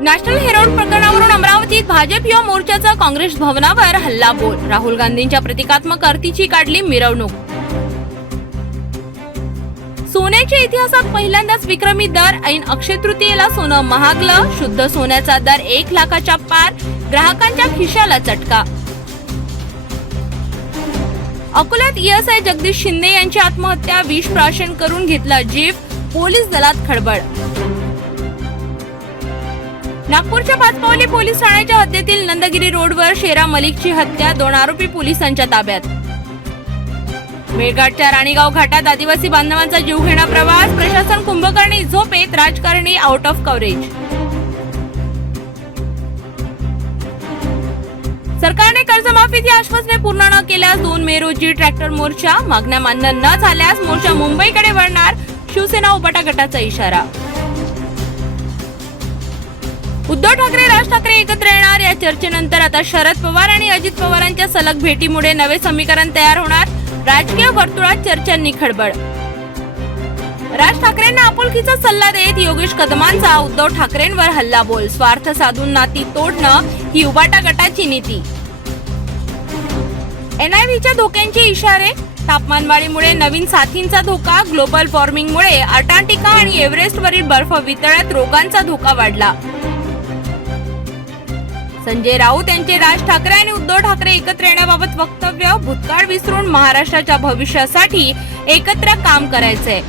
National Herod प्रकरणावरून अमरावतीत भाजप युवा मोर्चाचा काँग्रेस भवनावर हल्ला बोल राहुल गांधींच्या प्रतिकात्मक आरतीची काढली मिरवणूक. सोन्याच्या इतिहासात पहिल्यांदाच विक्रमी दर ऐन अक्षय तृतीयेला सोनं महागलं शुद्ध सोन्याचा दर एक लाखाच्या पार ग्राहकांच्या खिशाला चटका. अकोल्यात ईएसआय जगदीश शिंदे यांची आत्महत्या विष प्राशन करून घेतला जीव पोलीस दलात खळबळ. नागपूरच्या पाचपावली पोलीस ठाण्याच्या हद्दीतील नंदगिरी रोडवर शेरा मलिकची हत्या दोन आरोपी पोलिसांच्या ताब्यात. मेळघाटच्या राणीगाव घाटात आदिवासी बांधवांचा जीवघेणा प्रवास प्रशासन कुंभकर्णी झोपेत राजकारणी आउट ऑफ कव्हरेज सरकारने कर्जमाफीची आश्वासने पूर्ण न केल्यास दोन मे रोजी ट्रॅक्टर मोर्चा मागण्या मान्य न झाल्यास मोर्चा मुंबईकडे वळणार शिवसेना उपाटा गटाचा इशारा. उद्धव ठाकरे राज ठाकरे एकत्र येणार. या चर्चेनंतर आता शरद पवार आणि अजित पवारांच्या सलग भेटीमुळे नवे समीकरण तयार होणार. राजकीय वर्तुळात चर्चांनी खडबड. राज ठाकरेंना आपुलकीचा सल्ला देत योगेश कदमांचा उद्धव ठाकरेंवर हल्ला बोल स्वार्थ साधून नाती तोडणं ही उबाटा गटाची नीती. एनआयव्हीच्या धोक्यांचे इशारे. तापमानवाढीमुळे नवीन साथींचा धोका. ग्लोबल वॉर्मिंगमुळे अटांटिका आणि एव्हरेस्टवरील बर्फ वितळ्यात रोगांचा धोका वाढला. संजय राऊत यांचे राज ठाकरे आणि उद्धव ठाकरे एकत्र येण्याबाबत वक्तव्य भूतकाळ विसरून महाराष्ट्राच्या भविष्यासाठी एकत्र काम करायचंय.